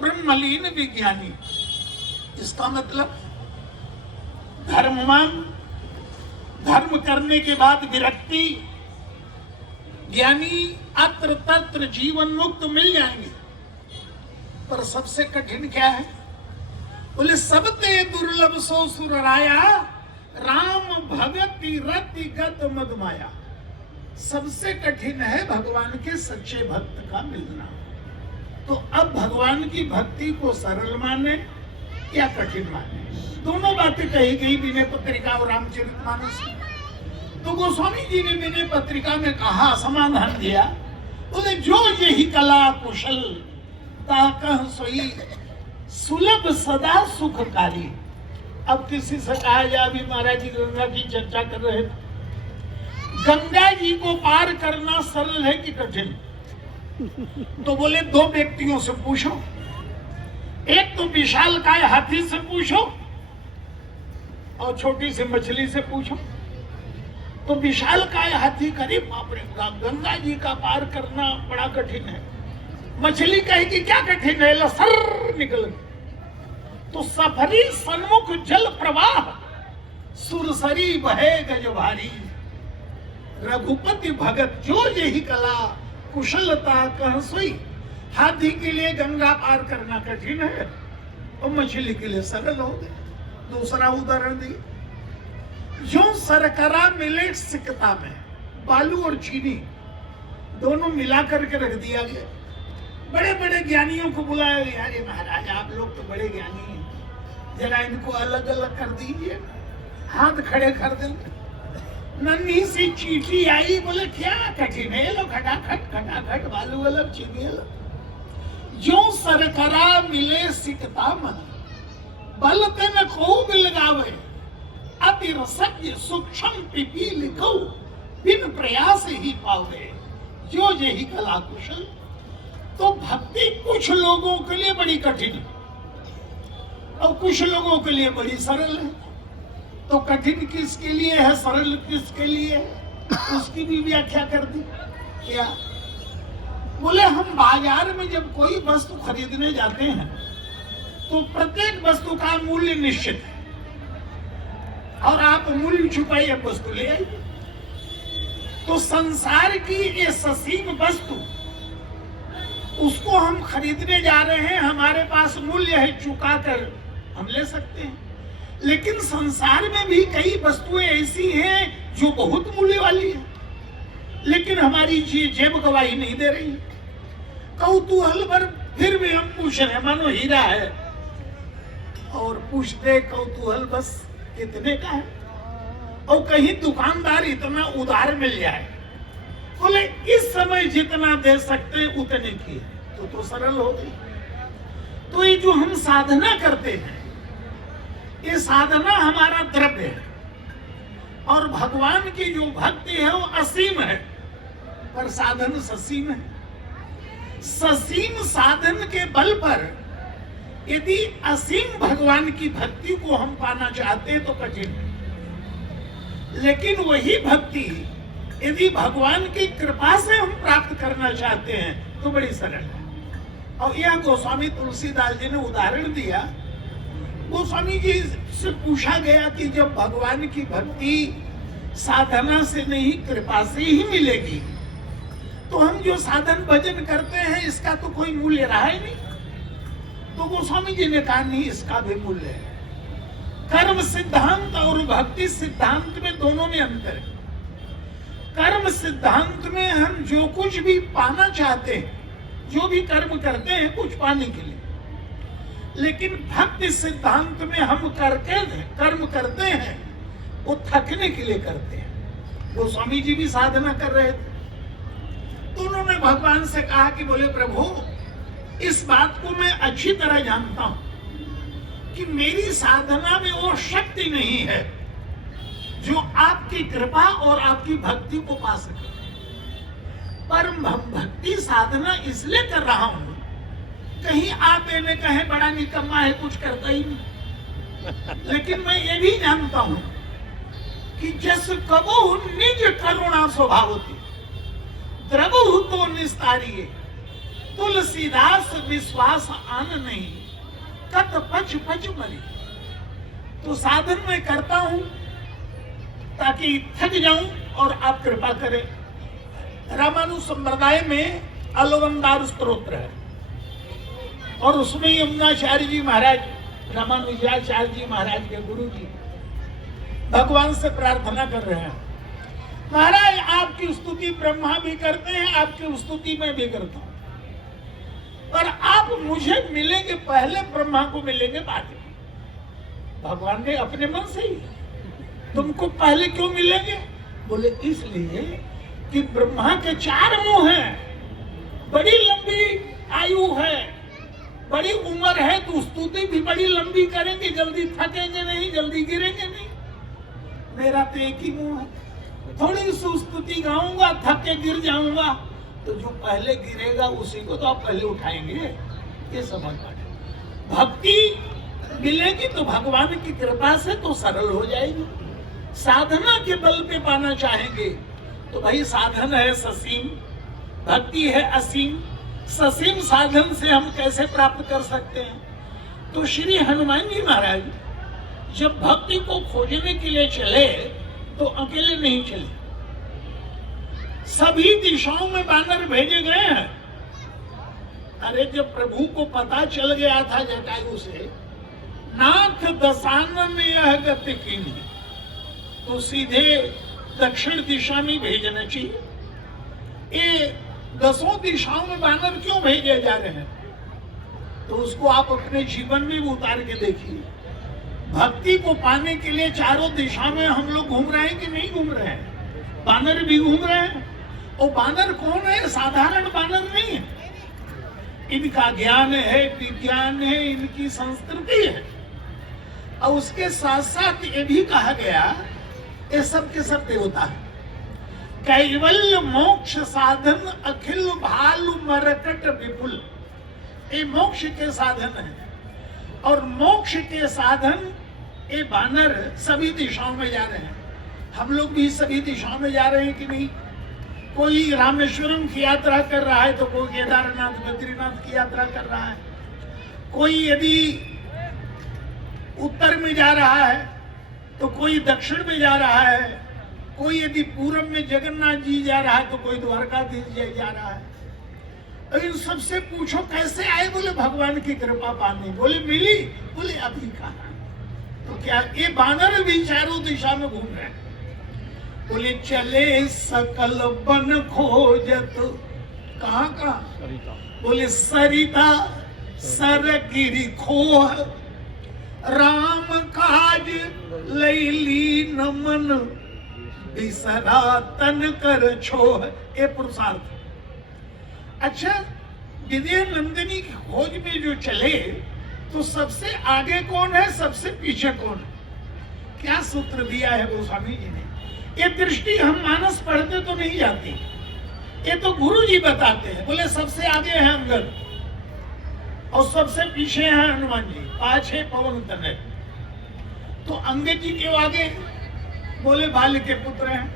ब्रह्मलीन विज्ञानी। इसका मतलब धर्मवान, धर्म करने के बाद विरक्ति, ज्ञानी अत्र तत्र जीवन मुक्त मिल जाएंगे। पर सबसे कठिन क्या है? बोले सबते दुर्लभ सो सुर राया, राम भगति रति गत मदमाया। सबसे कठिन है भगवान के सच्चे भक्त का मिलना। तो अब भगवान की भक्ति को सरल माने या कठिन माने? दोनों बातें कही गई विनय पत्रिका और रामचरितमानस में। तो गोस्वामी जी ने विनय पत्रिका में कहा, समाधान दिया, बोले जो यही कला कुशल ताकह सोई सुलभ सदा सुखकारी। अब किसी से कहा जाए, अभी महाराज जी गंगा की चर्चा कर रहे थे, गंगा जी को पार करना सरल है कि कठिन? तो बोले दो व्यक्तियों से पूछो, एक तो विशालकाय हाथी से पूछो और छोटी सी मछली से पूछो। तो विशालकाय हाथी करीब बाप रे, गंगा जी का पार करना बड़ा कठिन है। मछली कहेगी क्या कठिन है, लसर निकल। तो सफरी सन्मुख जल प्रवाह, सुरसरी बहे गज भारी। रघुपति भगत जो यही कला कुशलता कह सोई। हाथी के लिए गंगा पार करना कठिन है और मछली के लिए सरल हो गया। दूसरा उदाहरण दिए, जो सरकरा मिले सिकता में, बालू और चीनी दोनों मिला करके रख दिया गया। बड़े बड़े ज्ञानियों को बुलाया गया, अरे महाराज आप लोग तो बड़े ज्ञानी हैं, जरा इनको अलग अलग कर दीजिए, हाथ खड़े कर देंगे। नन्ही सी चीटी आई, बोले क्या कठिन है, लो खटाखट खटाखट बालू अलग चीनी अलग। जो सरकरा मिले सिकता मन, बल तन खूब लगावे, अति रसज्ञ सूक्ष्म पिपील गौ, बिन प्रयास ही पावे। जो यही कला कुशल। तो भक्ति कुछ लोगों के लिए बड़ी कठिन है और कुछ लोगों के लिए बड़ी सरल है। तो कठिन किसके लिए है, सरल किसके लिए है, उसकी भी व्याख्या कर दी। क्या बोले, हम बाजार में जब कोई वस्तु खरीदने जाते हैं तो प्रत्येक वस्तु का मूल्य निश्चित है और आप मूल्य छुपाइए वस्तु ले आइए। तो संसार की ये ससीम वस्तु, उसको हम खरीदने जा रहे हैं, हमारे पास मूल्य है, चुका कर हम ले सकते हैं। लेकिन संसार में भी कई वस्तुएं ऐसी हैं जो बहुत मूल्य वाली है, लेकिन हमारी जेब गवाही नहीं दे रही। कौतूहल भर फिर भी हम पूछ रहे हैं, मानो हीरा है, और पूछते कौतूहल बस कितने का है। और कहीं दुकानदार इतना उधार मिल जाए, बोले इस समय जितना दे सकते हैं उतने की, तो सरल हो गई। तो ये जो हम साधना करते हैं, ये साधना हमारा द्रव्य है और भगवान की जो भक्ति है वो असीम है, पर साधन ससीम है। ससीम साधन के बल पर यदि असीम भगवान की भक्ति को हम पाना चाहते हैं तो कठिन है, लेकिन वही भक्ति यदि भगवान की कृपा से हम प्राप्त करना चाहते हैं तो बड़ी सरल है। और यह गोस्वामी तुलसीदास जी ने उदाहरण दिया। गोस्वामी जी से पूछा गया कि जब भगवान की भक्ति साधना से नहीं कृपा से ही मिलेगी, तो हम जो साधन भजन करते हैं इसका तो कोई मूल्य रहा ही नहीं। तो गोस्वामी जी ने कहा नहीं, इसका भी मूल्य है। कर्म सिद्धांत और भक्ति सिद्धांत में दोनों में अंतर है। कर्म सिद्धांत में हम जो कुछ भी पाना चाहते हैं, जो भी कर्म करते हैं कुछ पाने के लिए, लेकिन भक्ति सिद्धांत में हम कर्म करते हैं वो थकने के लिए करते हैं। गोस्वामी जी भी साधना कर रहे थे, तो उन्होंने भगवान से कहा कि बोले प्रभु, इस बात को मैं अच्छी तरह जानता हूं कि मेरी साधना में वो शक्ति नहीं है जो आपकी कृपा और आपकी भक्ति को पा सके। पर भक्ति साधना इसलिए कर रहा हूं, कहीं आप ये कहें बड़ा निकम्मा है, कुछ करता ही नहीं। लेकिन मैं ये भी जानता हूं कि जस कबहु निज करुणा स्वभाव होती, द्रवहु तो निस्तारिये, तुलसीदास विश्वास आन नहीं, कत पच पच मरी। तो साधन मैं करता हूं ताकि थक जाऊं और आप कृपा करें। रामानुज संप्रदाय में अलवंदार स्तोत्र है और उसमें यमुनाचार्य जी महाराज, रामानुजाचार्य जी महाराज के गुरु जी भगवान से प्रार्थना कर रहे हैं, महाराज आपकी स्तुति ब्रह्मा भी करते हैं, आपकी स्तुति मैं भी करता हूं, पर आप मुझे मिलेंगे पहले, ब्रह्मा को मिलेंगे बाद में। भगवान ने अपने मन से ही, तुमको पहले क्यों मिलेंगे? बोले इसलिए कि ब्रह्मा के 4 मुंह हैं, बड़ी लंबी आयु है, बड़ी उम्र है, तो स्तुति भी बड़ी लंबी करेंगे, जल्दी थकेंगे नहीं, जल्दी गिरेंगे नहीं। मेरा तो एक ही मुंह है, थोड़ी सी स्तुति गाऊंगा, थक के गिर जाऊंगा, तो जो पहले गिरेगा उसी को तो आप पहले उठाएंगे। ये समझ पाए। भक्ति मिलेगी तो भगवान की कृपा से तो सरल हो जाएगी। साधना के बल पे पाना चाहेंगे तो भाई साधन है ससीम, भक्ति है असीम। ससीम साधन से हम कैसे प्राप्त कर सकते हैं? तो श्री हनुमान जी महाराज जब भक्ति को खोजने के लिए चले तो अकेले नहीं चले, सभी दिशाओं में बानर भेजे गए हैं। अरे जब प्रभु को पता चल गया था जटायु से, नाथ दशानन यह गति कीन्ही, तो सीधे दक्षिण दिशा में भेजना चाहिए। ये 10 दिशाओं में बानर क्यों भेजे जा रहे हैं? तो उसको आप अपने जीवन में उतार के देखिए। भक्ति को पाने के लिए चारों दिशा में हम लोग घूम रहे हैं कि नहीं घूम रहे हैं? बानर भी घूम रहे हैं। और बानर कौन है? साधारण बानर नहीं है, इनका ज्ञान है, विज्ञान है, इनकी संस्कृति है। और उसके साथ साथ ये भी कहा गया ये सब के सब देवता है। कैवल्य मोक्ष साधन अखिल भालु मरकट विपुल, ये मोक्ष के साधन है। और मोक्ष के साधन ये बानर सभी दिशाओं में जा रहे हैं। हम लोग भी सभी दिशाओं में जा रहे हैं कि नहीं? कोई रामेश्वरम की यात्रा कर रहा है तो कोई केदारनाथ बद्रीनाथ की यात्रा कर रहा है, कोई यदि उत्तर में जा रहा है तो कोई दक्षिण में जा रहा है, कोई यदि पूरब में जगन्नाथ जी जा रहा है तो कोई द्वारकाधीश जी जा रहा है। तो इन सबसे पूछो कैसे आए? बोले भगवान की कृपा पाने। बोले मिली? बोले अभी कहा। तो क्या ये बानर भी चारों दिशा में घूम रहे हैं? बोले चले सकल बन खोजत, कहाँ कहाँ? बोले सरिता सरगिरि खोह, राम काज लैली न मन, बिसरा तन कर छोह। ये पुरुषार्थ। अच्छा, विजय नंदिनी की खोज में जो चले तो सबसे आगे कौन है, सबसे पीछे कौन है? क्या सूत्र दिया है गोस्वामी जी ने? ये दृष्टि हम मानस पढ़ते तो नहीं जाती, ये तो गुरु जी बताते हैं। बोले सबसे आगे है अंगद और सबसे पीछे है हनुमान जी, पाछे पवन तनय। तो अंगद जी क्यों आगे? बोले बाल के पुत्र हैं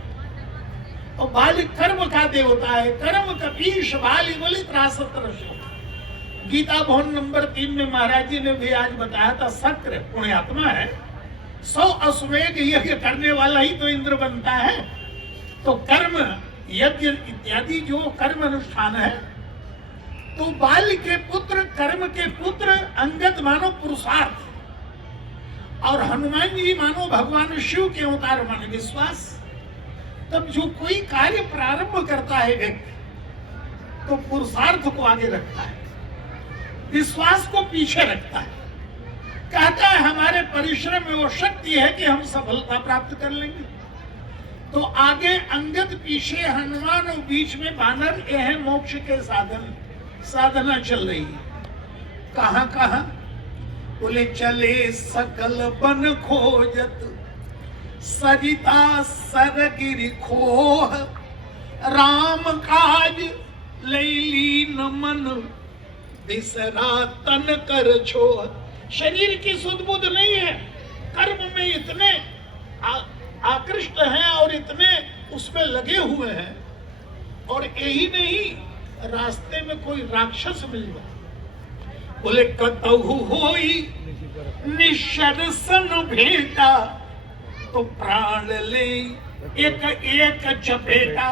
और बाल कर्म का देवता है, कर्म कपीश बाल। बोले त्रासत्र। गीता भवन नंबर 3 में महाराज जी ने भी आज बताया था, शक्र पुण्यात्मा है, 100 अश्वमेध यज्ञ करने वाला ही तो इंद्र बनता है। तो कर्म यज्ञ इत्यादि जो कर्म अनुष्ठान है, तो बाल के पुत्र कर्म के पुत्र, अंगद मानो पुरुषार्थ और हनुमान जी मानो भगवान शिव के अवतार माने विश्वास। तब जो कोई कार्य प्रारंभ करता है व्यक्ति तो पुरुषार्थ को आगे रखता है, विश्वास को पीछे रखता है। कहता है हमारे परिश्रम में वो शक्ति है कि हम सफलता प्राप्त कर लेंगे। तो आगे अंगद, पीछे हनुमान और बीच में बानर। ये है मोक्ष के साधन। साधना चल रही है। कहाँ कहाँ? बोले चले सकल बन खोजत, सरिता सरगिरि खोह, राम काज लैली न मन, बिसरा तन कर छोह। शरीर की सुध बुध नहीं है, कर्म में इतने आकृष्ट हैं और इतने उसमें लगे हुए हैं। और यही नहीं, रास्ते में कोई राक्षस मिल जाए, बोले कतहु होई निशरसन भेटा तो प्राण ले एक एक चपेटा,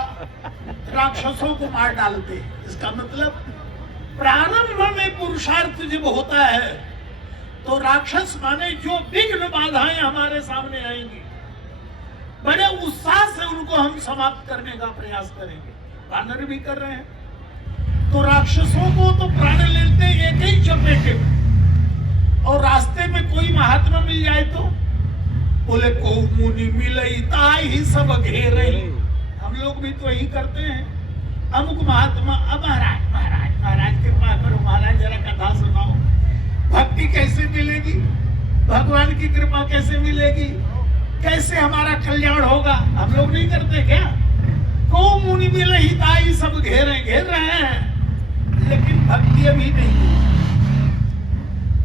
राक्षसों को मार डालते। इसका मतलब प्रारंभ में पुरुषार्थ जब होता है तो राक्षस माने जो विघ्न बाधाएं हमारे सामने आएंगी, बड़े उत्साह से उनको हम समाप्त करने का प्रयास करेंगे। वानर भी कर रहे हैं। तो राक्षसों को तो प्राण लेते एक ही चपेटे में, और रास्ते में कोई महात्मा मिल जाए तो बोले को मुनि मिलई ताई ही सब घेरे। हम लोग भी तो यही करते हैं। अमुक महात्मा, अब महाराज महाराज महाराज कृपा करो, महाराज जरा कथा सुनाओ। भक्ति कैसे मिलेगी, भगवान की कृपा कैसे मिलेगी, कैसे हमारा कल्याण होगा? हम लोग नहीं करते क्या? को मुनि मिलई ताई सब घेर रहे हैं, लेकिन भक्ति अभी नहीं हुई।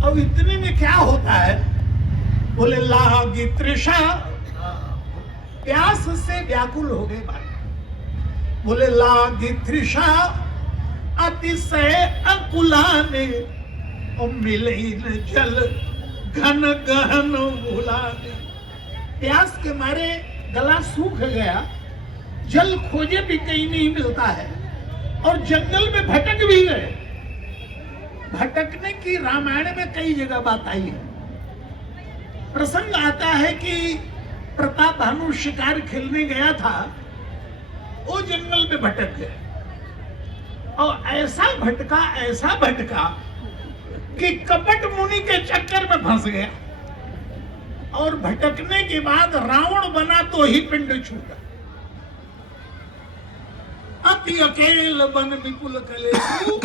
अब इतने में क्या होता है, बोले लागी तृषा, प्यास से व्याकुल हो गए भाई। बोले लागी तृषा अतिशय अकुलाने, और मिले न जल घन गहन भुलाने। प्यास के मारे गला सूख गया, जल खोजे भी कहीं नहीं मिलता है, और जंगल में भटक भी गए। भटकने की रामायण में कई जगह बात आई है। प्रसंग आता है कि प्रताप भानु शिकार खेलने गया था, वो जंगल में भटक गए, और ऐसा भटका कि कपट मुनि के चक्कर में फंस गया, और भटकने के बाद रावण बना तो ही पिंड छूटा। अति अकेल बन विपुल कलेसु,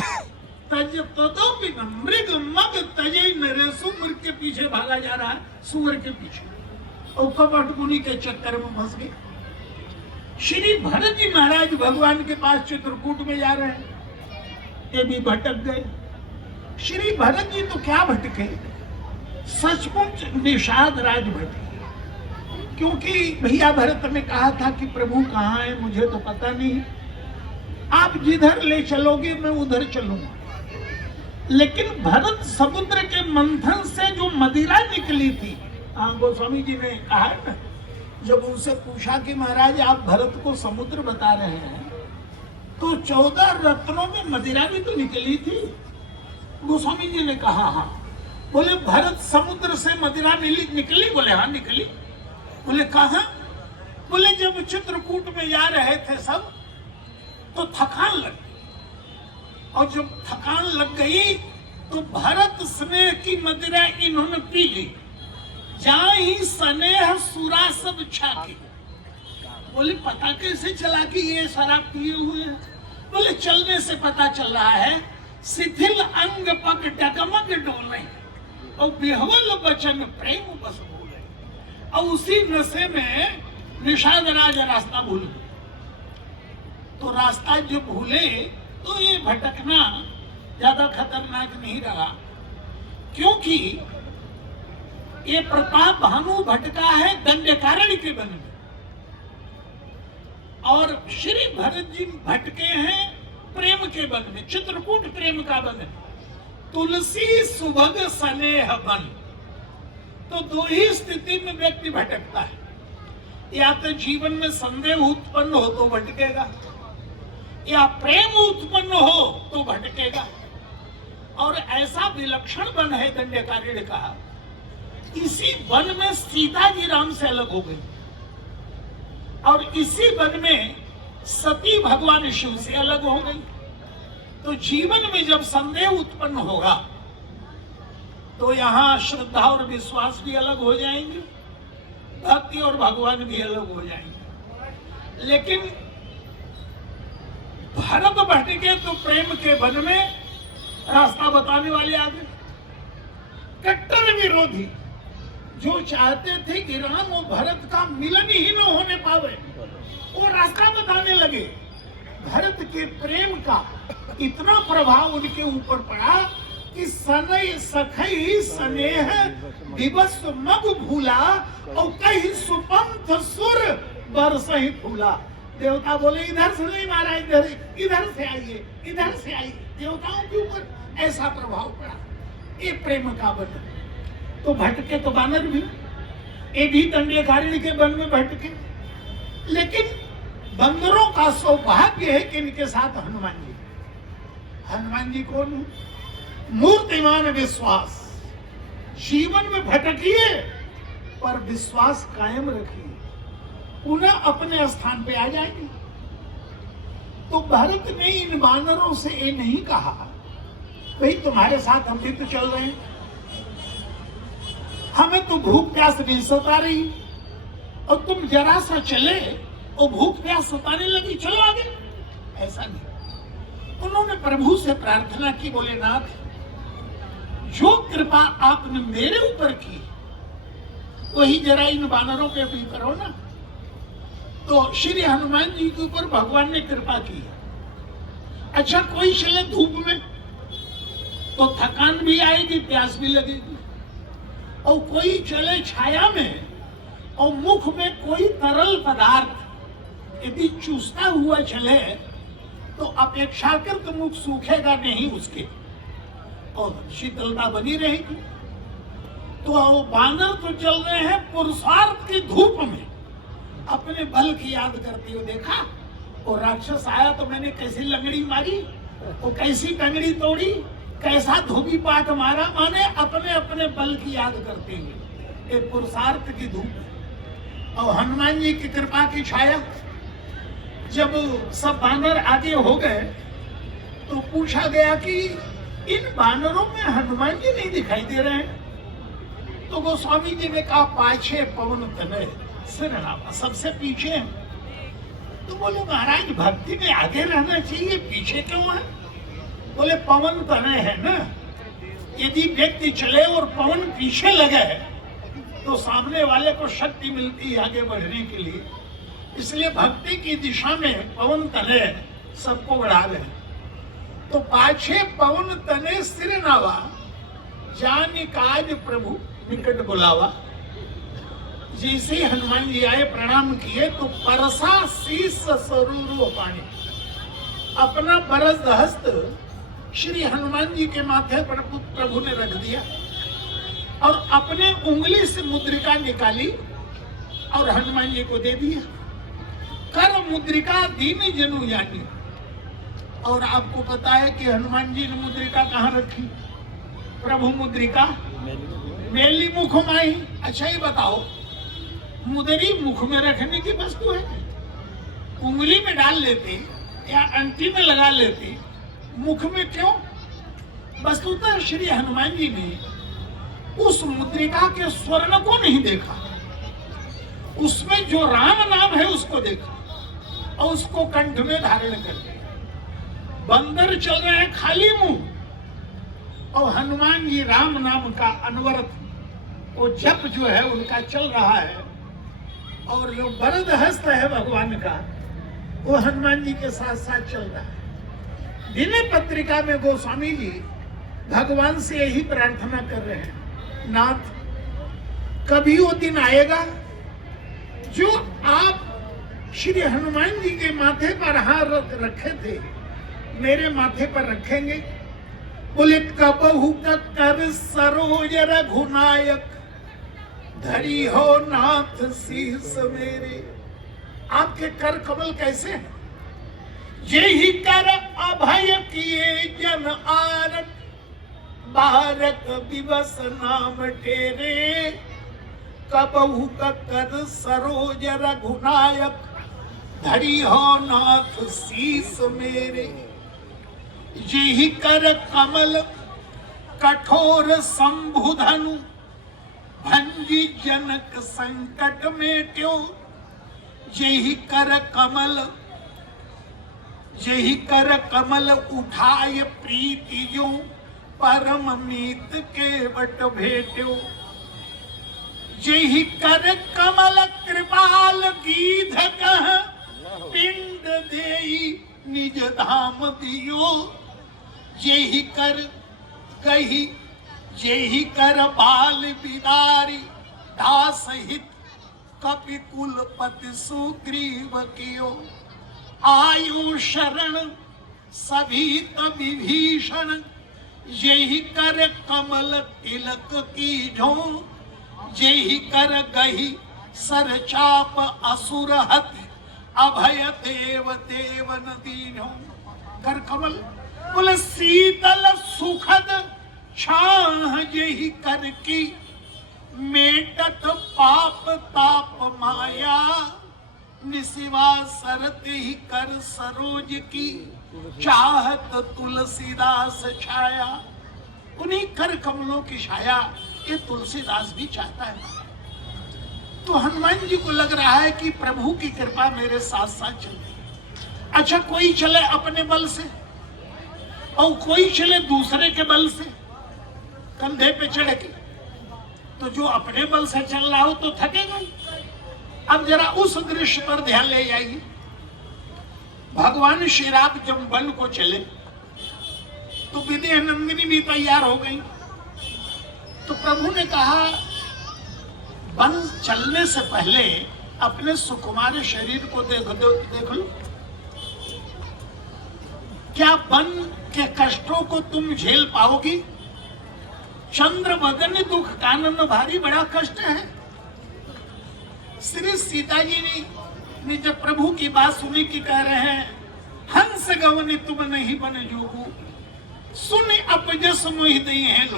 तज तदोपि न मृग मग तजे नरेसु। मृग के पीछे भागा जा रहा है, सुअर के पीछे, और कपट मुनि के चक्कर में फंस गए। श्री भरत जी महाराज भगवान के पास चित्रकूट में जा रहे हैं, ये भी भटक गए। श्री भरत जी तो क्या भटके, सचमुच निषाद राज भटके। क्योंकि भैया भरत ने कहा था कि प्रभु कहाँ है मुझे तो पता नहीं, आप जिधर ले चलोगे मैं उधर चलूंगा। लेकिन भरत समुद्र के मंथन से जो मदिरा निकली थी, गोस्वामी जी ने कहा ना, जब उनसे पूछा कि महाराज आप भरत को समुद्र बता रहे हैं, तो 14 रत्नों में मदिरा भी तो निकली थी। गोस्वामी जी ने कहा हाँ। बोले भरत समुद्र से मदिरा निकली? बोले हाँ निकली। बोले कहाँ? बोले जब चित्रकूट में जा रहे थे सब तो थकान लग गई, और जब थकान लग गई तो भरत स्नेह की मदिरा इन्होंने पी ली, जाहि स्नेह सुरा सब छाके। बोले पता कैसे चला कि ये शराब पिए हुए हैं? बोले चलने से पता चल रहा है, शिथिल अंग पग डगमग डोले, और बिहवल बचन प्रेम बस बोले। और उसी नशे में निषाद राज रास्ता भूल गए। तो रास्ता जो भूले तो ये भटकना ज्यादा खतरनाक नहीं रहा, क्योंकि ये प्रताप भानु भटका है दंडकारण्य के वन में, और श्री भरत जी भटके हैं प्रेम के वन में, चित्रकूट प्रेम का वन है, तुलसी सुभग स्नेह वन। तो दो ही स्थिति में व्यक्ति भटकता है, या तो जीवन में संदेह उत्पन्न हो तो भटकेगा, या प्रेम उत्पन्न हो तो भटकेगा। और ऐसा विलक्षण वन है दंडकारण्य का, इसी वन में सीता जी राम से अलग हो गई, और इसी वन में सती भगवान शिव से अलग हो गई। तो जीवन में जब संदेह उत्पन्न होगा तो यहाँ श्रद्धा और विश्वास भी अलग हो जाएंगे, भक्ति और भगवान भी अलग हो जाएंगे। लेकिन भरत भटके तो प्रेम के वन में रास्ता बताने वाले आ गए, कट्टर विरोधी, जो चाहते थे कि राम और भरत का मिलन ही न होने पावे, वो रास्ता बताने लगे। भरत के प्रेम का इतना प्रभाव उनके ऊपर पड़ा कि सनई सखई स्नेह दिवस मग भूला, और कहीं सुपंथ सुर बरसहि फूला। देवता बोले इधर से नहीं मारा, इधर से आइए, इधर से आइए। देवताओं के ऊपर ऐसा प्रभाव पड़ा, ये प्रेम का वन। तो भटके तो बानर भी, ये भी दंडकारण्य के वन में भटके, लेकिन बंदरों का सौभाग्य है कि इनके साथ हनुमान जी। हनुमान जी कौन? मूर्तिमान विश्वास। जीवन में भटकिए पर विश्वास कायम रखिए, पुनः अपने स्थान पे आ जाएंगे। तो भरत ने इन वानरों से ये नहीं कहा भाई तुम्हारे साथ हम भी तो चल रहे हैं, हमें तो भूख प्यास नहीं सता रही, और तुम जरा सा चले और भूख प्यास सताने लगी, चलो आगे। ऐसा नहीं, उन्होंने प्रभु से प्रार्थना की, बोले नाथ जो कृपा आपने मेरे ऊपर की वही जरा इन वानरों पे भी करो ना। तो श्री हनुमान जी के ऊपर भगवान ने कृपा की। अच्छा कोई चले धूप में तो थकान भी आएगी, प्यास भी लगेगी, और कोई चले छाया में और मुख में कोई तरल पदार्थ यदि चूसता हुआ चले तो अपेक्षाकृत मुख सूखेगा नहीं उसके, और शीतलता बनी रहेगी। तो वो बानर तो चल रहे हैं पुरुषार्थ की धूप में, अपने बल की याद करते हुए। देखा वो राक्षस आया तो मैंने कैसी लंगड़ी मारी, वो कैसी टंगड़ी तोड़ी, कैसा धोबी पाट मारा, माने अपने अपने बल की याद करते हुए एक पुरुषार्थ की धूप। और हनुमान जी की कृपा की छाया। जब सब बानर आगे हो गए तो पूछा गया कि इन बानरों में हनुमान जी नहीं दिखाई दे रहे हैं। तो गोस्वामी जी ने कहा पाछे पवन तनय सिरनावा, सबसे पीछे हैं। तो बोले महाराज भक्ति में आगे रहना चाहिए, पीछे क्यों है? बोले पवन तनय है ना, यदि व्यक्ति चले और पवन पीछे लगे तो सामने वाले को शक्ति मिलती है आगे बढ़ने के लिए, इसलिए भक्ति की दिशा में पवन तनय सबको बढ़ा रहे। तो पाछे पवन तने सिर नावा, जान काज प्रभु निकट बुलावा। जैसे हनुमान जी आए प्रणाम किए तो परसा शीस सरूरो पानी, अपना बरस हस्त श्री हनुमान जी के माथे पर प्रभु ने रख दिया और अपने उंगली से मुद्रिका निकाली और हनुमान जी को दे दिया। कर मुद्रिका दीन जनु जानी। और आपको पता है कि हनुमान जी ने मुद्रिका कहाँ रखी? प्रभु मुद्रिका मेली मुख माई। अच्छा ये बताओ, मुदरी मुख में रखने की वस्तु है? उंगली में डाल लेती या अंटी में लगा लेती, मुख में क्यों? वस्तुतः श्री हनुमान जी ने उस मुद्रिका के स्वर्ण को नहीं देखा, उसमें जो राम नाम है उसको देखा और उसको कंठ में धारण कर लिया। बंदर चल रहे हैं खाली मुंह और हनुमान जी राम नाम का अनवरत वो जप जो है उनका चल रहा है, और जो वरद हस्त है भगवान का वो हनुमान जी के साथ साथ चल रहा है। दिने पत्रिका में गोस्वामी जी भगवान से यही प्रार्थना कर रहे हैं, नाथ कभी वो दिन आएगा जो आप श्री हनुमान जी के माथे पर हाथ रखे थे मेरे माथे पर रखेंगे। बोले कबहू कर सरोज रघुनायक, धरी हो नाथ शीस मेरे। आपके कर कमल कैसे हैं? यही कर अभय किए जन आरत, बारक दिवस नाम तेरे। कबहू कर सरोज रघुनायक, धरी हो नाथ शीस मेरे। यही कर कमल कठोर शंभुधनु, भंजी जनक संकट में ट्यो। यही कर कमल उठाय प्रीति जो, परम मीत के वट भेट्यो। यही कर कमल कृपाल गीध कह, पिंड देई निज धाम दियो। यही कर कही, यही कर बाल बिदारी, दास हित कपि कुलपति सुग्रीव कियो। आयु शरण सभी विभीषण, यही कर कमल तिलक की जो, यही कर गही सर चाप असुर हत, अभय देव देव नदीनो। कर कमल बोले शीतल सुखद छाह, यही कर की मेटत पाप ताप माया, निसिवा सरत ही कर सरोज की, चाहत तुलसीदास छाया। उन्हीं कर कमलों की छाया ये तुलसीदास भी चाहता है। तो हनुमान जी को लग रहा है कि प्रभु की कृपा मेरे साथ साथ चल रही। अच्छा, कोई चले अपने बल से और कोई चले दूसरे के बल से, कंधे पे चढ़ के। तो जो अपने बल से चल रहा हो तो थकेगा ही। अब जरा उस दृश्य पर ध्यान ले जाइए। भगवान श्री राम जब वन को चले तो विदेह नंदिनी भी तैयार हो गई। तो प्रभु ने कहा वन चलने से पहले अपने सुकुमार शरीर को देख लो, क्या वन के कष्टों को तुम झेल पाओगी? चंद्र बदन दुख कानन भारी, बड़ा कष्ट है। श्री सीता जी ने जब प्रभु की बात सुनी कि कह रहे हैं हंस गवनी तुम नहीं बन जोगू, सुन अपजस मोहि दई है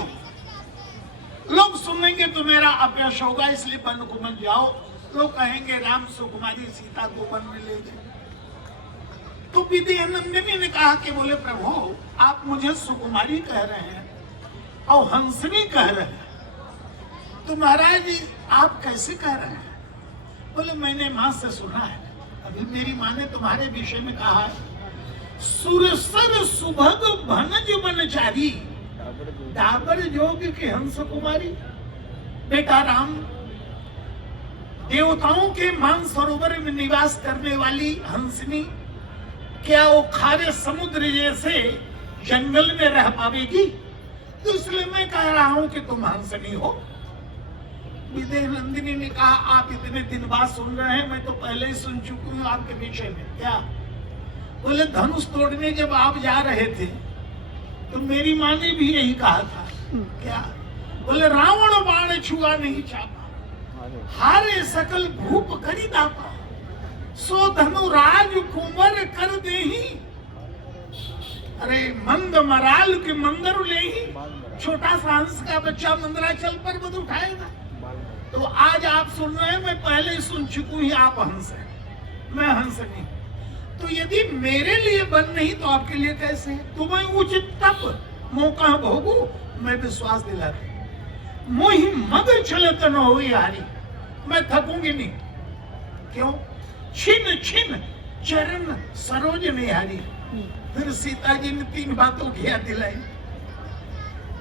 लोग सुनेंगे तो मेरा अपयश होगा, इसलिए वन को मत जाओ। लोग कहेंगे राम सुकुमारी सीता को वन में ले गए। तो विदेह नंदिनी ने कहा कि बोले प्रभु आप मुझे सुकुमारी कह रहे हैं और हंसनी कह रहे हैं, तो महाराज जी आप कैसे कह रहे हैं? बोले मैंने माँ से सुना है, अभी मेरी माँ ने तुम्हारे विषय में कहा है, सुरसर सुभग भनज बनचारी, डाबर जोग के हंस कुमारी। बेटा राम, देवताओं के मान सरोवर में निवास करने वाली हंसनी क्या वो खारे समुद्र जैसे जंगल में रह पावेगी? तो इसलिए मैं कह रहा हूं कि तुम हंसनी हो। विदेह नंदिनी ने कहा आप इतने दिन बाद सुन रहे हैं, मैं तो पहले ही सुन चुकी हूँ आपके विषय में। क्या? बोले धनुष तोड़ने जब आप जा रहे थे तो मेरी माँ ने भी यही कहा था। क्या? बोले रावण बाण छुआ नहीं चापा, हारे सकल भूप करी दापा, सो धनु राज कुंवर कर दे ही। अरे मंद मराल के मंदर ले ही, छोटा सा हंस का बच्चा मंदराचल पर्वत उठाएगा। तो आज आप सुन रहे हैं, मैं पहले ही सुन चुकी हूँ आप हंस हैं, मैं हंस नहीं। तो यदि मेरे लिए बन नहीं तो आपके लिए कैसे? तुम्हें उचित तप मौका भोगू, मैं विश्वास दिलाती। मोहि मद चलत न हो यारी, मैं थकूंगी नहीं। क्यों? छिन छिन चरण सरोज निहारी। फिर सीता जी ने 3 बातों की याद दिलाई।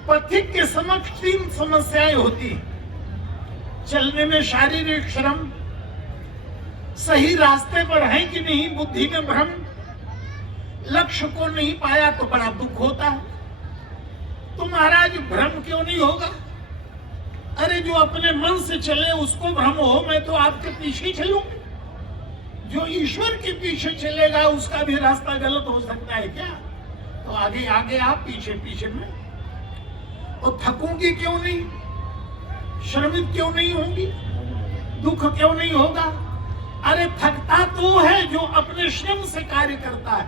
पथिक के समक्ष 3 समस्याएं होती, चलने में शारीरिक श्रम, सही रास्ते पर है कि नहीं बुद्धि में भ्रम, लक्ष्य को नहीं पाया तो बड़ा दुख होता है। तो महाराज भ्रम क्यों नहीं होगा? अरे जो अपने मन से चले उसको भ्रम हो, मैं तो आपके पीछे चलूंगी। जो ईश्वर के पीछे चलेगा उसका भी रास्ता गलत हो सकता है क्या? तो आगे आगे आप पीछे पीछे में। और थकूंगी क्यों नहीं? श्रमित क्यों नहीं होंगी? दुख क्यों नहीं होगा? अरे थकता तो है जो अपने श्रम से कार्य करता है।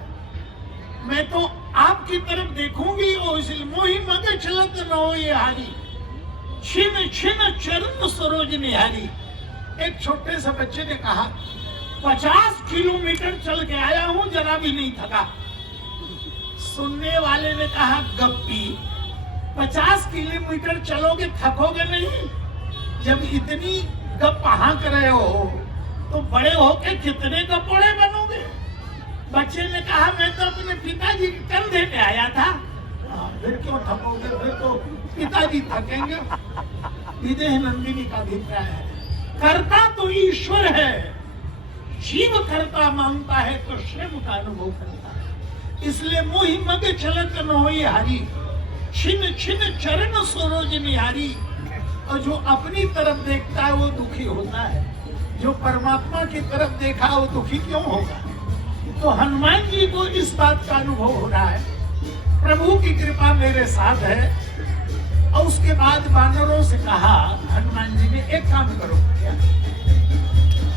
मैं तो आपकी तरफ देखूंगी और इसलिए मोहि मग चलत न हो ये हारी, छिन छिन चरण सरोज निहारी। एक छोटे से बच्चे ने कहा 50 किलोमीटर चल के आया हूं, जरा भी नहीं थका। सुनने वाले ने कहा गप्पी, 50 किलोमीटर चलोगे थकोगे नहीं? जब इतनी गप हाँक रहे हो तो बड़े होके कितने गपोड़े बनोगे? बच्चे ने कहा मैं तो अपने पिताजी के कंधे पे आया था। फिर क्यों थकोगे? फिर तो पिताजी थकेंगे। विदेह नंदिनी का अभिप्राय है, कर्ता तो ईश्वर है, जीव कर्ता मानता है तो श्रम का अनुभव करता है। इसलिए मोहि मग चलत न होई हारी, छिन छिन चरण सरोज निहारी। और जो अपनी तरफ देखता है वो दुखी होता है, जो परमात्मा की तरफ देखा वो दुखी क्यों होगा? तो हनुमान जी को इस बात का अनुभव हो रहा है, प्रभु की कृपा मेरे साथ है। और उसके बाद वानरों से कहा हनुमान जी ने, एक काम करो। क्या?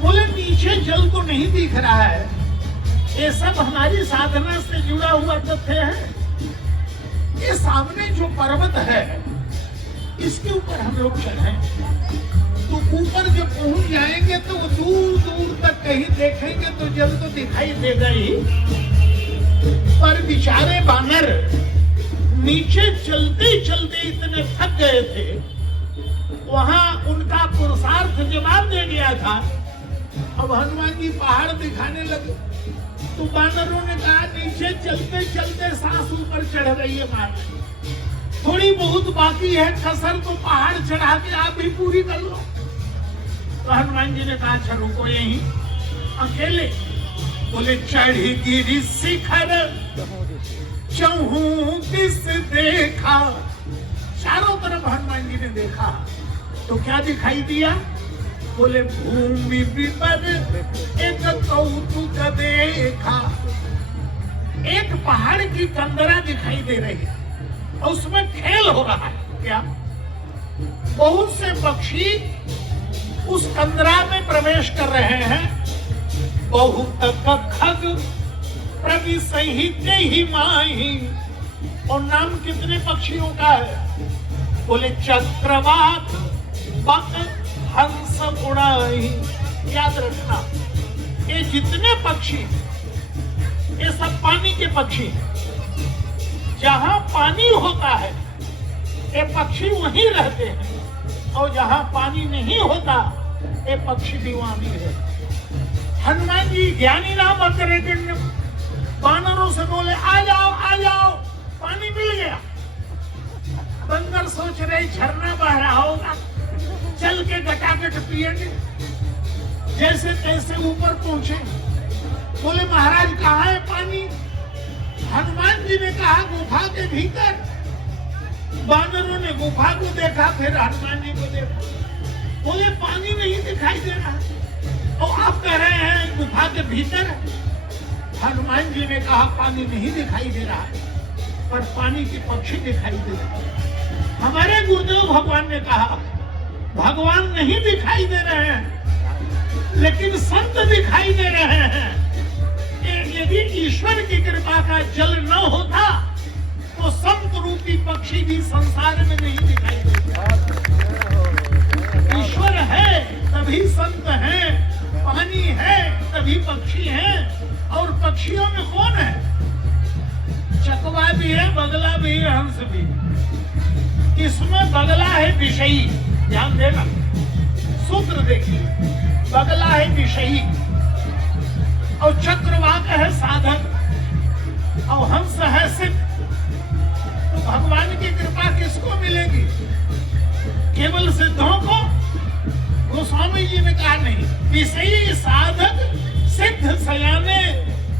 बोले नीचे जल तो नहीं दिख रहा है, ये सब हमारी साधना से जुड़ा हुआ तथ्य है। ये सामने जो पर्वत है इसके ऊपर हम लोग चढ़े, तो ऊपर जब पहुंच जाएंगे तो दूर दूर तक कहीं देखेंगे तो जल तो दिखाई देगा ही, पर बेचारे बानर नीचे चलते चलते इतने थक गए थे, वहां उनका पुरुषार्थ जवाब दे गया था। अब हनुमान जी पहाड़ दिखाने लगे तो बानरों ने कहा नीचे चलते चलते सांस ऊपर चढ़ रही है, मार थोड़ी बहुत बाकी है कसर, तो पहाड़ चढ़ा के आप भी पूरी कर लो। तो हनुमान जी ने कहा अच्छा रुको यहीं अकेले। बोले चढ़ी गिरी शिखर चहु दिस देखा, चारों तरफ हनुमान जी ने देखा तो क्या दिखाई दिया? बोले भूमि विपर एक कौतुक देखा, एक पहाड़ की कंदरा दिखाई दे रही है और उसमें खेल हो रहा है। क्या? बहुत से पक्षी उस कंदरा में प्रवेश कर रहे हैं। बहुत खग प्रविसहिते ही माही, और नाम कितने पक्षियों का है? बोले चक्रवात बक हंस उड़ाई। याद रखना ये जितने पक्षी, ये सब पानी के पक्षी हैं। जहां पानी होता है ये पक्षी वहीं रहते हैं, और जहां पानी नहीं होता ये पक्षी भी वहां भी रहते। हनुमान जी ज्ञानी नाम अग्रगण्य बानरों से बोले आ जाओ, पानी मिल गया। बंदर सोच रहे झरना बह रहा होगा, चल के गटागट पिएंगे। जैसे तैसे ऊपर पहुंचे, बोले महाराज कहाँ है पानी? हनुमान जी ने कहा गुफा के भीतर। बानरों ने गुफा को देखा, फिर हनुमान जी को देखा, बोले पानी नहीं दिखाई दे रहा, और आप कह रहे हैं गुफा के भीतर। हनुमान जी ने कहा पानी नहीं दिखाई दे रहा है, पर पानी के पक्षी दिखाई दे रहे हैं। हमारे गुरुदेव भगवान ने कहा भगवान नहीं दिखाई दे रहे हैं, लेकिन संत दिखाई दे रहे हैं। यदि ईश्वर की कृपा का जल न होता तो संत रूपी पक्षी भी संसार में नहीं दिखाई देते। ईश्वर है तभी संत हैं, पानी है तभी पक्षी हैं। और पक्षियों में कौन है? चकवा भी है, बगला भी है, हंस भी। इसमें बगला है विषयी, ध्यान देना, सूत्र देखिए। बगला है विषयी और चक्रवाक है साधक और हंस है सिद्ध। तो भगवान की कृपा किसको मिलेगी? केवल सिद्धों को? गोस्वामी जी ने कहा नहीं, विषयी साधक सिद्ध सयाने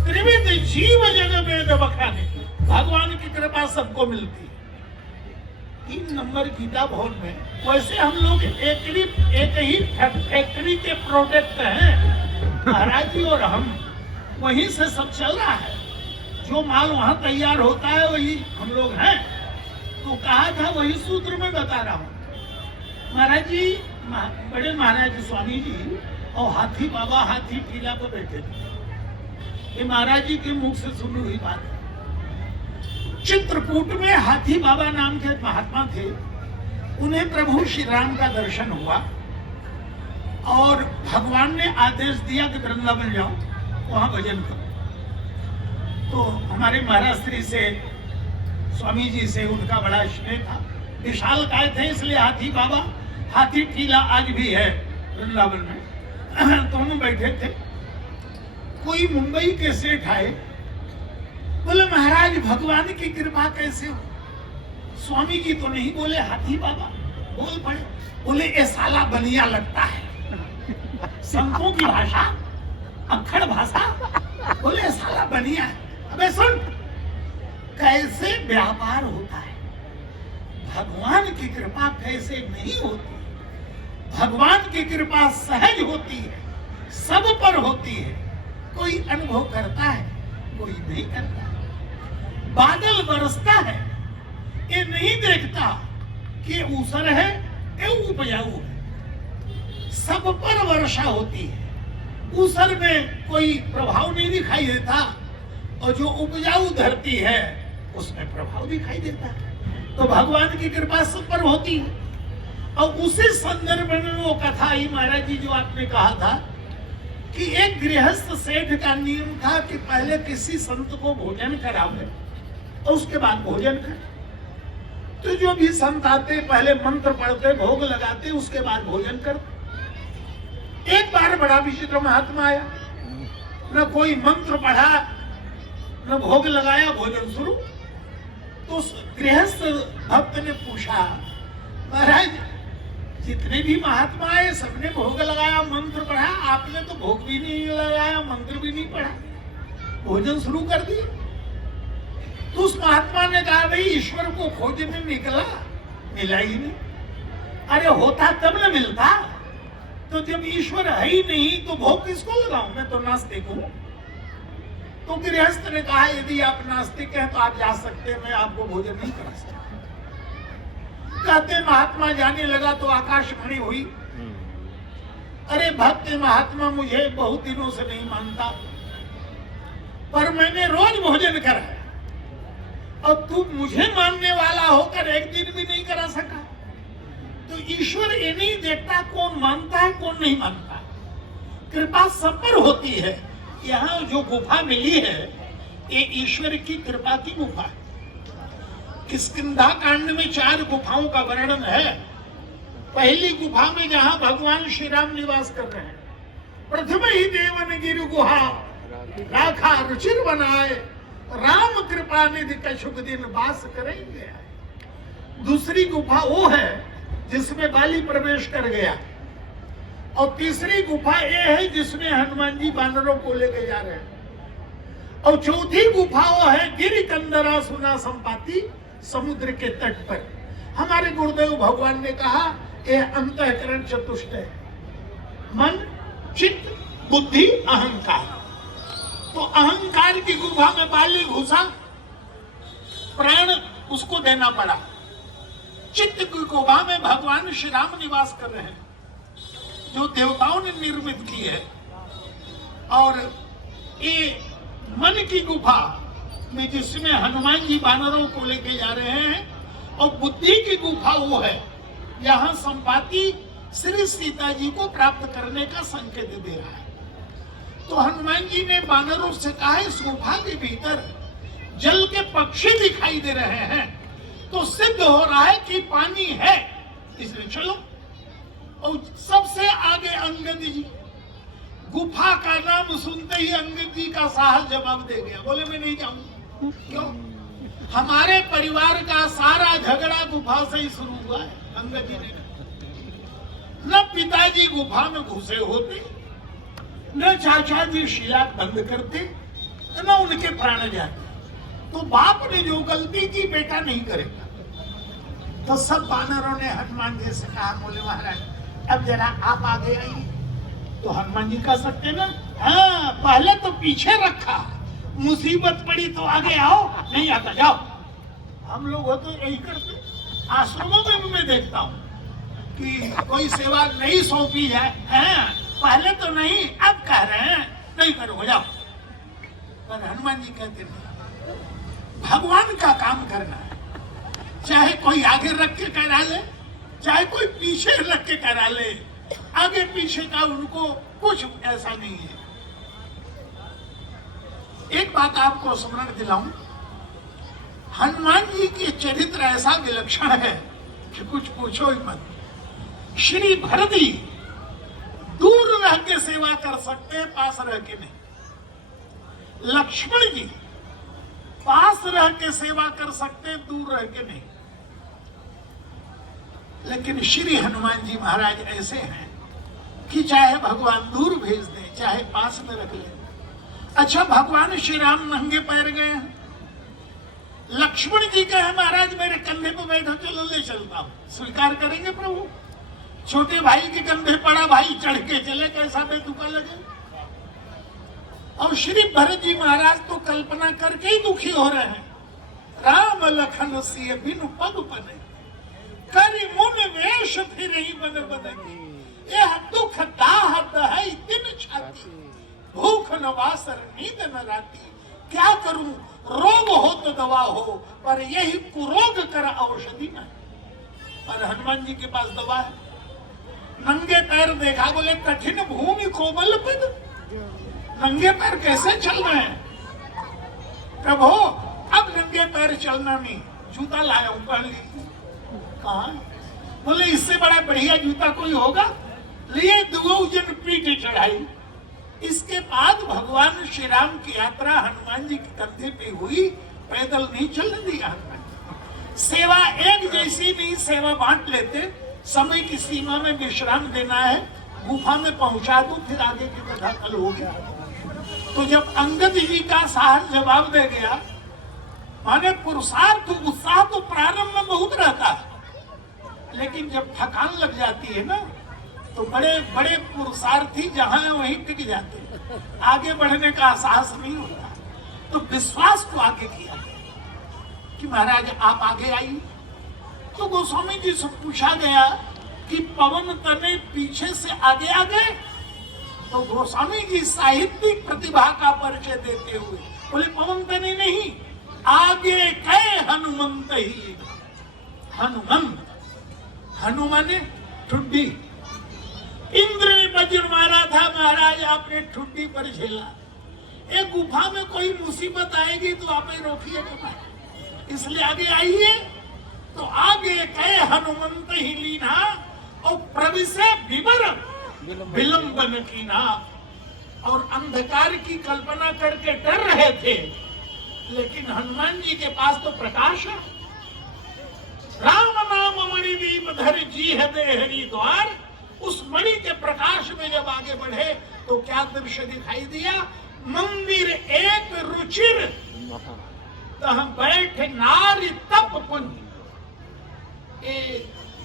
त्रिविध जीव जग वेद बखाने। भगवान की कृपा सबको मिलती है। 3 नंबर गीता भवन में, वैसे हम लोग एक ही फैक्ट्री के प्रोडक्ट हैं, महाराज जी और हम, वहीं से सब चल रहा है। जो माल वहां तैयार होता है वही हम लोग हैं। तो कहा था वही सूत्र में बता रहा हूँ। महाराज जी, बड़े महाराज स्वामी जी और हाथी बाबा हाथी टीला पर बैठे थे। ये महाराज जी के मुख से सुनी हुई बात है। चित्रकूट में हाथी बाबा नाम के महात्मा थे। उन्हें प्रभु श्री राम का दर्शन हुआ और भगवान ने आदेश दिया कि वृंदावन जाओ, वहां भजन करो। तो हमारे महाराज श्री से, स्वामी जी से उनका बड़ा स्नेह था। विशाल काय थे, इसलिए हाथी बाबा हाथी टीला आज भी है वृंदावन में। दोनों बैठे थे। कोई मुंबई के सेठ आए, बोले महाराज भगवान की कृपा कैसे हो? स्वामी जी तो नहीं बोले, हाथी बाबा बोल पड़े। बोले ये साला बनिया लगता है। संतों की भाषा, अक्खड़ भाषा। बोले साला बनिया। अबे सुन, कैसे व्यापार होता है, भगवान की कृपा कैसे नहीं होती। भगवान की कृपा सहज होती है, सब पर होती है। कोई अनुभव करता है, कोई नहीं करता। बादल बरसता है, ये नहीं देखता कि ये ऊसर है, ये उपजाऊ है। सब पर वर्षा होती है, ऊसर में कोई प्रभाव नहीं दिखाई देता, और जो उपजाऊ धरती है उसमें प्रभाव दिखाई देता है। तो भगवान की कृपा सब पर होती है। और उसी संदर्भ में वो कथा ही महाराज जी जो आपने कहा था कि एक गृहस्थ सेठ का नियम था कि पहले किसी संत को भोजन करावे और उसके बाद भोजन करे। तो जो भी संत आते पहले मंत्र पढ़ते, भोग लगाते, उसके बाद भोजन करते। एक बार बड़ा विचित्र महात्मा आया, न कोई मंत्र पढ़ा न भोग लगाया, भोजन शुरू। तो उस गृहस्थ भक्त ने पूछा, महाराज जितने भी महात्मा आए सबने भोग लगाया, मंत्र पढ़ा, आपने तो भोग भी नहीं लगाया, मंत्र भी नहीं पढ़ा, भोजन शुरू कर दिया। तो उस महात्मा ने कहा, भाई ईश्वर को खोजने निकला, मिला ही नहीं। अरे होता तब न मिलता, तो जब ईश्वर है ही नहीं तो भोग किसको लगाऊं, मैं तो नास्तिक हूं। तो गृहस्थ ने कहा, यदि आप नास्तिक हैं तो आप जा सकते हैं, मैं आपको भोजन नहीं करा सकता। कहते महात्मा जाने लगा तो आकाशवाणी हुई, अरे भक्त महात्मा मुझे बहुत दिनों से नहीं मानता, पर मैंने रोज भोजन कराया, और तू मुझे मानने वाला होकर एक दिन भी नहीं करा सका। तो ईश्वर ये नहीं देखता कौन मानता है कौन नहीं मानता, कृपा सब पर होती है। यहाँ जो गुफा मिली है ये ईश्वर की कृपा की गुफा है। किष्किंधा कांड में 4 गुफाओं का वर्णन है। पहली गुफा में जहाँ भगवान श्री राम निवास कर रहे हैं, प्रथम ही देवन गिरु गुहा राखा रुचिर बनाए, राम कृपा निधि कछुक दिन वास करेंगे। दूसरी गुफा वो है जिसमें बाली प्रवेश कर गया, और तीसरी गुफा ये है जिसमें हनुमान जी बानरों को लेके जा रहे हैं, और चौथी गुफा वो है गिरि कंदरा सुना संपाति, समुद्र के तट पर। हमारे गुरुदेव भगवान ने कहा यह अंतःकरण चतुष्ट है, मन, चित्त, बुद्धि, अहंकार। तो अहंकार की गुफा में बाली घुसा, प्राण उसको देना पड़ा। चित्त की गुफा में भगवान श्री राम निवास कर रहे हैं, जो देवताओं ने निर्मित की है। और ये मन की गुफा में जिसमें हनुमान जी बानरों को लेके जा रहे हैं, और बुद्धि की गुफा वो है यहाँ संपाति श्री सीता जी को प्राप्त करने का संकेत दे रहा है। तो हनुमान जी ने बानरों से कहा, इस गुफा के भीतर जल के पक्षी दिखाई दे रहे हैं, तो सिद्ध हो रहा है कि पानी है, इसलिए चलो। और सबसे आगे अंगद जी, गुफा का नाम सुनते ही अंगद जी का साहस जवाब दे गया, बोले मैं नहीं जाऊंगा। क्यों? हमारे परिवार का सारा झगड़ा गुफा से ही शुरू हुआ है। अंगद जी ने न पिताजी गुफा में घुसे होते, न चाचा जी शिला बंद करते, न उनके प्राण जाते। तो बाप ने जो गलती की बेटा नहीं करेगा। तो सब बानरों ने हनुमान जी से कहा, बोले महाराज अब जरा आप आगे आइए। तो हनुमान जी कह सकते ना, हाँ पहले तो पीछे रखा, मुसीबत पड़ी तो आगे आओ, नहीं आता जाओ। हम लोग हो तो यही करते। आश्रमों में भी मैं देखता हूँ कि कोई सेवा नहीं सौंपी जाए, हाँ पहले तो नहीं, अब कह रहे हैं नहीं करो जाओ। पर हनुमान जी कहते नहीं, भगवान का काम करना है, चाहे कोई आगे रख के करा ले, चाहे कोई पीछे रख के करा ले, आगे पीछे का उनको कुछ ऐसा नहीं है। एक बात आपको स्मरण दिलाऊं, हनुमान जी के चरित्र ऐसा विलक्षण है कि कुछ पूछो ही मत। श्री भरती दूर रह के सेवा कर सकते हैं, पास रह के नहीं। लक्ष्मण जी पास रह के सेवा कर सकते हैं, दूर रह के नहीं। लेकिन श्री हनुमान जी महाराज ऐसे हैं कि चाहे भगवान दूर भेज दे, चाहे पास में रख ले। अच्छा, भगवान श्री राम नंगे पैर गए हैं, लक्ष्मण जी कहे महाराज मेरे कंधे पे बैठो, चलो ले चलता हूं, स्वीकार करेंगे प्रभु? छोटे भाई के कंधे पड़ा भाई चढ़ के चले, कैसा बेतुका लगे? और श्री भरत जी महाराज तो कल्पना करके ही दुखी हो रहे हैं। राम लखन सिय बिनु पग पने, करि मुन वेश फिर ही बन बदगी। यह दुख दाह दहै दिन छाती, भूख न वासर नींद न राती। क्या करूं, रोग हो तो दवा हो, पर यही कुरोग कर औषधि नहीं। पर हनुमान जी के पास दवा है। नंगे पैर देखा, बोले कठिन भूमि कोमल पद, नंगे पैर कैसे चलना है प्रभु? अब नंगे पैर चलना नहीं, जूता लाया हूं, पहन लीजिए। कहा? बोले इससे बड़ा बढ़िया जूता कोई होगा? लिए दुगोजन पीठ चढ़ाई। इसके बाद भगवान श्री राम की यात्रा हनुमान जी के कंधे पे हुई, पैदल नहीं चलने दिया हनुमान। सेवा एक जैसी नहीं, सेवा बांट लेते। समय की सीमा में विश्राम देना है, गुफा में पहुंचा दूं, फिर आगे की कथा कल होगी। तो जब अंगद जी का साहस जवाब दे गया, माने पुरुषार्थ उत्साह तो प्रारंभ में बहुत रहता है, लेकिन जब थकान लग जाती है ना, तो बड़े बड़े पुरुषार्थी जहां है वहीं टिक जाते हैं, आगे बढ़ने का साहस नहीं होता। तो विश्वास को आगे किया कि महाराज आप आगे आइए। तो गोस्वामी जी से पूछा गया कि पवन तने पीछे से आगे आ गए। तो गोस्वामी जी साहित्यिक प्रतिभा का परिचय देते हुए बोले पवन तने नहीं, आगे कहे हनुमंत ही। हनुमंत, हनुमान ठुड्डी, इंद्र ने वज्र मारा था, महाराज आपने ठुड्डी पर झेला। एक गुफा में कोई मुसीबत आएगी तो आप रोकिएगा, इसलिए आगे आइए। तो आगे कहे हनुमंत ही लीना, और प्रविशे विवर विलंबन कीना। और अंधकार की कल्पना करके डर रहे थे, लेकिन हनुमान जी के पास तो प्रकाश है। राम नाम मणि दीप धर जी है देहरी द्वार। उस मणि के प्रकाश में जब आगे बढ़े तो क्या दृश्य दिखाई दिया? मंदिर एक रुचिर, तहाँ बैठे नारी तप पुंज।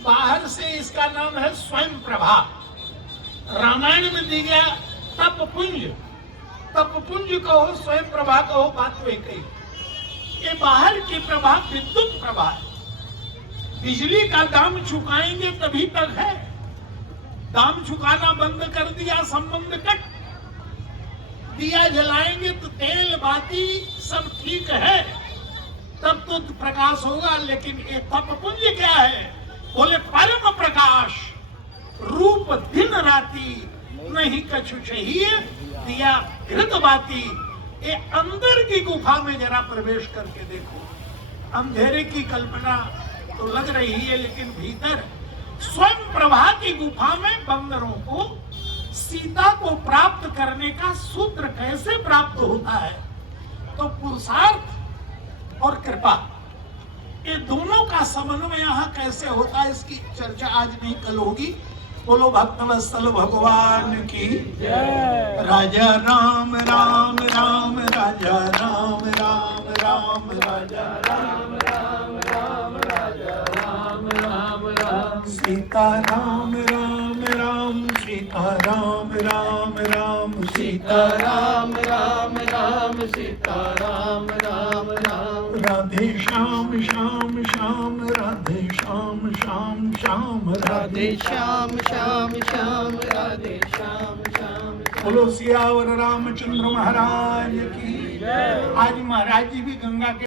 बाहर से इसका नाम है स्वयं प्रभा, रामायण में दी गया तप पुंज। तप पुंज कहो, स्वयं प्रभा कहो, बात तो एक ही। ये बाहर की प्रभा विद्युत प्रभा है। बिजली का दाम चुकाएंगे तभी तक है, दाम चुकाना बंद कर दिया संबंध कट। दिया जलाएंगे तो तेल बाती सब ठीक है, तब तो प्रकाश होगा। लेकिन ये तपपुंज क्या है? बोले परम प्रकाश, रूप दिन राती, नहीं कछु चाहिए, दिया घृत बाती। ये अंदर की गुफा में जरा प्रवेश करके देखो। अंधेरे की कल्पना तो लग रही है, लेकिन भीतर स्वयं प्रभा की गुफा में बंदरों को सीता को प्राप्त करने का सूत्र कैसे प्राप्त होता है? तो पुरुषार्थ और कृपा, ये दोनों का समन्वय यहाँ कैसे होता है, इसकी चर्चा आज नहीं कल होगी। बोलो भक्तवत्सल भगवान की जय। राजा राम राम राम, राजा राम राम राम, राजा राम राम राम, राजा राम राम राम। सीता राम राम राम, सीता राम राम राम, सीता राम राम राम, सीता राम राम राम। राधे श्याम श्याम श्याम, राधे श्याम श्याम श्याम, राधे श्याम श्याम श्याम, राधे श्याम श्याम। बोलो सियावर रामचंद्र महाराज की जय। आज महाराज जी भी गंगा के